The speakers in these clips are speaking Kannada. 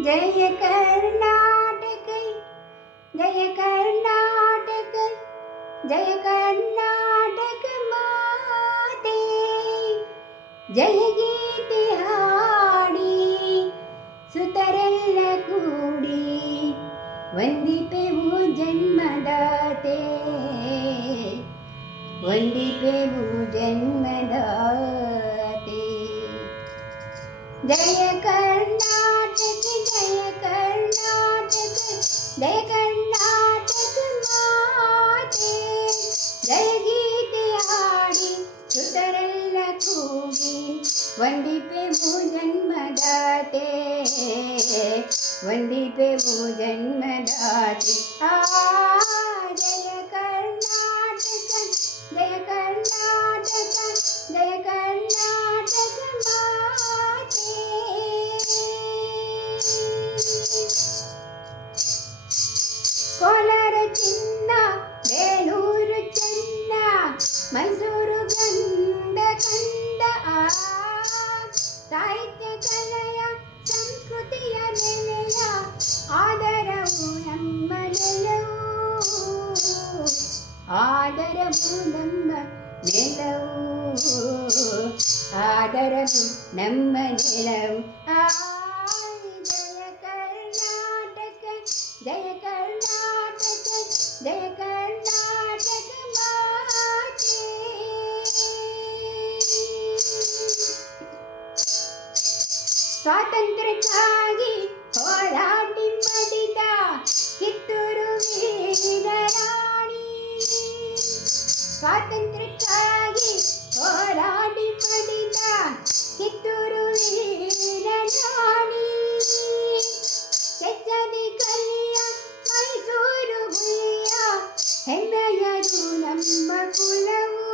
जय कर्नाटक जय कर्नाटक जय कर्नाटक माते जय जय ಒಲಿದೆವು ಜನ್ಮದಾತಿ ಜಯ ಕರ್ನಾಟಕ ಜಯ ಕರ್ನಾಟಕ ಜಯ ಕರ್ನಾಟಕ ಮಾತೆ ಕೋಲಾರ ಚಿನ್ನ ಬೇಲೂರು ಚೆನ್ನ ಮೈಸೂರು ಗಂಧ ಕಂದ ಸಾಹಿತ್ಯ ಕಲೆಯ ಸಂಸ್ಕೃತಿಯ ನೆಲೆ ആദരമു നമ്മ നിലവു ജയ കർണാടക ജയ കർണാടക സ്വാതന്ത്ര്യക്കാകി ഹോരാ സ്വാതന്ത്ര്യക്കാരി ഓരാടി പഠിതാൻ കിത്തൂരു വീരനാണി ചെച്ചതി കലിയ മൈസൂരു ഗുലിയ എന്നയരു നമ്മ കുലവു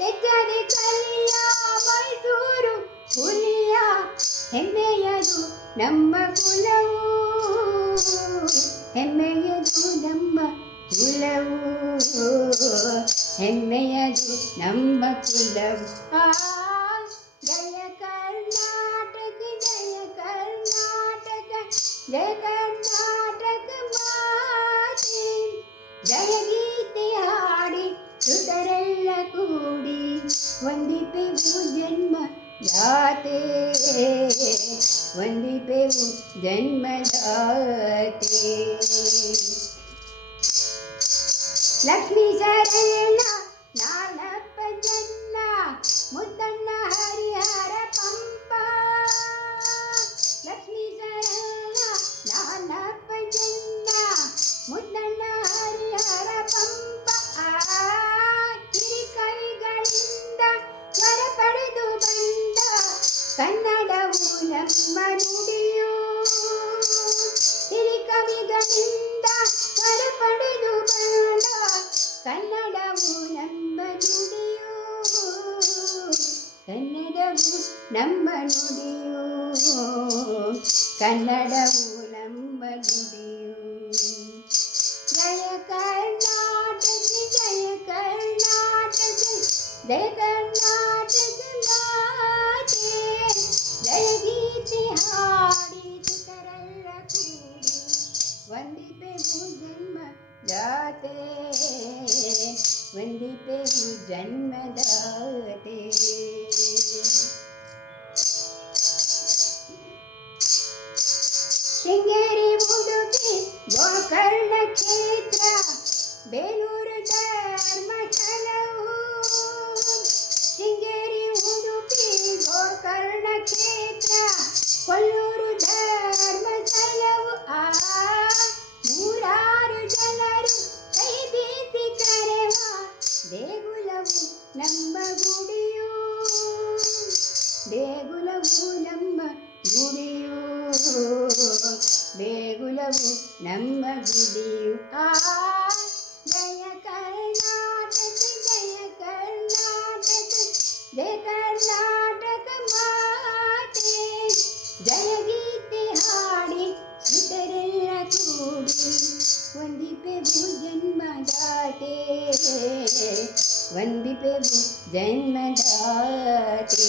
ചെച്ചതി കലിയ മൈസൂരു ഗുലിയ എന്നയരു നമ്മ കുലവു എന്നയരു നമ്മ കുലവു ಕುಲವು ಹೆಮ್ಮೆಯದು ನಮ್ಮ ಕುಲವು ಜಯ ಕರ್ನಾಟಕ ಜಯ ಕರ್ನಾಟಕ ಜಯ ಕರ್ನಾಟಕ ಮಾತೆ ಜಯ ಗೀತೆ ಹಾಡಿ ಸುತರೆಲ್ಲ ಕೂಡಿ ಒಂದಿಪೆ ಜನ್ಮ ಜಾತೆ ಒಂದಿಪೆ ಜನ್ಮ ಜಾತೆ ಲಕ್ಷ್ಮೀ ಸರಣ ಚನ್ನ ಮುನ್ನ ಹರಿಯರ ಪಂಪಾ ಲಕ್ಷ್ಮೀ ಝರ ನಾನ ಮುನ್ನ ಬಂದ ಪಂಪಿ ಗಣಿತ ಕನ್ನಡ ಕವಿ ಗಣಿತ ಕನ್ನಡ ಓ ಕನ್ನಡವು ಕನ್ನಡ ಕನ್ನಡ ಓ ನಮ್ ಬದು ಜಯ ಕರ್ನಾಟಕ ಜಯ ಕರ್ನಾಟಕ ದಯ ಕರ್ನಾಟ ಜ வண்டி பேசும் ஜென்ம ஜாத்தே வண்டி பேசும் ஜென்ம ஜாத்தே சிங்கரி முடுக்கி கோகர்ண கேத்ரா வேலூர் தர்ம சிங்கரி உடுப்பி கோகர்ண கேத்ரா கொல்லூர் தர்ம சலவு ஆ ದೇಗುಲವು ನಮ್ಮ ಗುಡಿಯು ದೇಗುಲವು ನಮ್ಮ ಗುಡಿಯು ಆ ಜಯ ಕರ್ನಾಟಕ ಜಯ ಕರ್ನಾಟಕ ಜಯ ಕರ್ನಾಟಕ ಮಾತೆ ಜಯ ಗೀತೆ ಹಾಡಿ ಇತರೆಲ್ಲ ಕೂಡಿ ಒಂದಿಪೆ ಜನ್ಮ ದಾಟೆ ಒಂದಿಪೆ ಜನ್ಮ ದಾಟೆ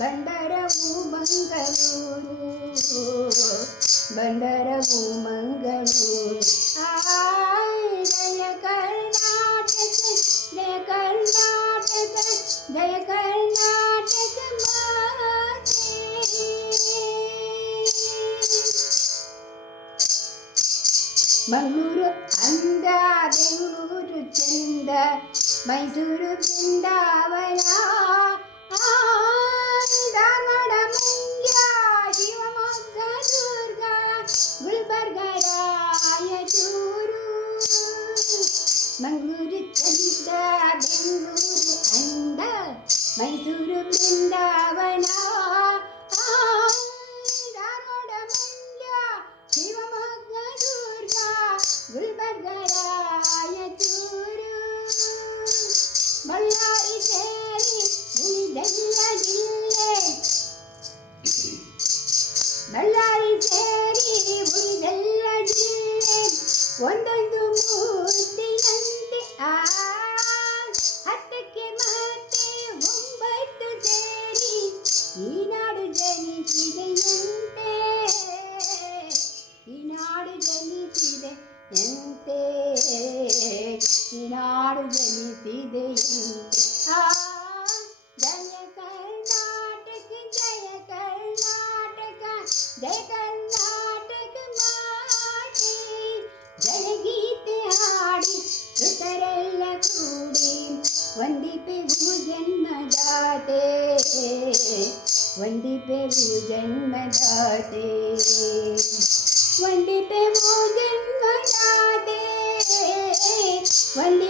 ಬಂಡರವು ಮಂಗಳೂರು ಬಂಡರವು ಮಂಗಳೂರು ಆಯ ಕರ್ನಾಟಕ ಜಯ ಕರ್ನಾಟಕ ಜಯ ಕರ್ನಾಟಕ മംഗളൂരു അന്താ ബംഗളൂരു ചെന്ത മൈസൂരു ചിന്താവനാട മംഗളൂരു ചെന്ത ബംഗളൂരു അന്ത മൈസൂരു ചിന്താവനാ ಒಂದೈದು ಮೂತಿ ಆ ಹತ್ತಕ್ಕೆ ಮಹತೆ ಉಂಬೈ ತುಜೇನಿ ಈ 나ಡು ಜೇನಿ ಚಿದೇ भूजन् मण्डि भूजन मण्डि